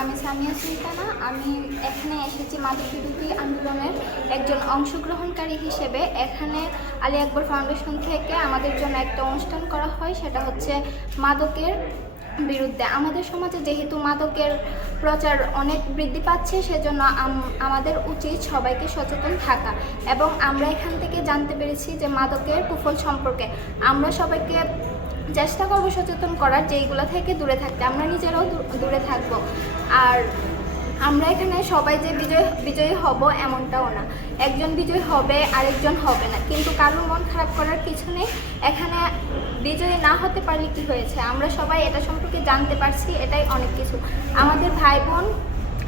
আমি সামিয়া সুলতানা। আমি এখানে এসেছি মাদক বিরোধী আন্দোলনের একজন অংশগ্রহণকারী হিসেবে। এখানে আলী আকবর ফাউন্ডেশন থেকে আমাদের জন্য একটা অনুষ্ঠান করা হয়, সেটা হচ্ছে মাদকের বিরুদ্ধে। আমাদের সমাজে যেহেতু মাদকের প্রচার অনেক বৃদ্ধি পাচ্ছে, সেজন্য আমাদের উচিত সবাইকে সচেতন থাকা। এবং আমরা এখান থেকে জানতে পেরেছি যে মাদকের কুফল সম্পর্কে। আমরা সবাইকে চেষ্টা করবো সচেতন করার, যে এইগুলো থেকে দূরে থাকতে। আমরা নিজেরাও দূরে থাকবো। আর আমরা এখানে সবাই যে বিজয়ী হব এমনটাও না। একজন বিজয়ী হবে, আরেকজন হবে না, কিন্তু কারোর মন খারাপ করার কিছু নেই। এখানে বিজয়ী না হতে পারলে কি হয়েছে, আমরা সবাই এটা সম্পর্কে জানতে পারছি, এটাই অনেক কিছু। আমাদের ভাই বোন,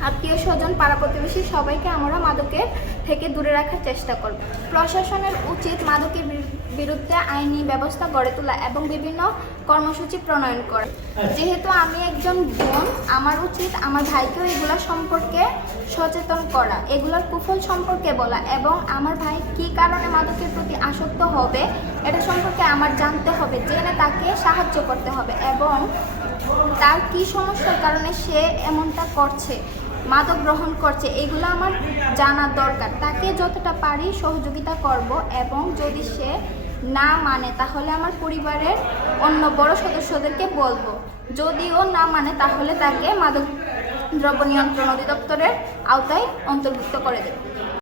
আত্মীয় স্বজন, পাড়া প্রতিবেশী সবাইকে আমরা মাদকের থেকে দূরে রাখার চেষ্টা করব। প্রশাসনের উচিত মাদকের বিরুদ্ধে আইনি ব্যবস্থা গড়ে তোলা এবং বিভিন্ন কর্মসূচি প্রণয়ন করা। যেহেতু আমি একজন বোন, আমার উচিত আমার ভাইকেও এগুলো সম্পর্কে সচেতন করা, এগুলোর কুফল সম্পর্কে বলা, এবং আমার ভাই কী কারণে মাদকের প্রতি আসক্ত হবে এটা সম্পর্কে আমার জানতে হবে, জেনে তাকে সাহায্য করতে হবে এবং তার কী সমস্যার কারণে সে এমনটা করছে, মাদক গ্রহণ করছে, এগুলো আমার জানার দরকার। তাকে যতটা পারি সহযোগিতা করব, এবং যদি সে না মানে তাহলে আমার পরিবারের অন্য বড় সদস্যদেরকে বলবো। যদিও না মানে তাহলে তাকে মাদক দ্রব্য নিয়ন্ত্রণ অধিদপ্তরের আওতায় অন্তর্ভুক্ত করে দেব।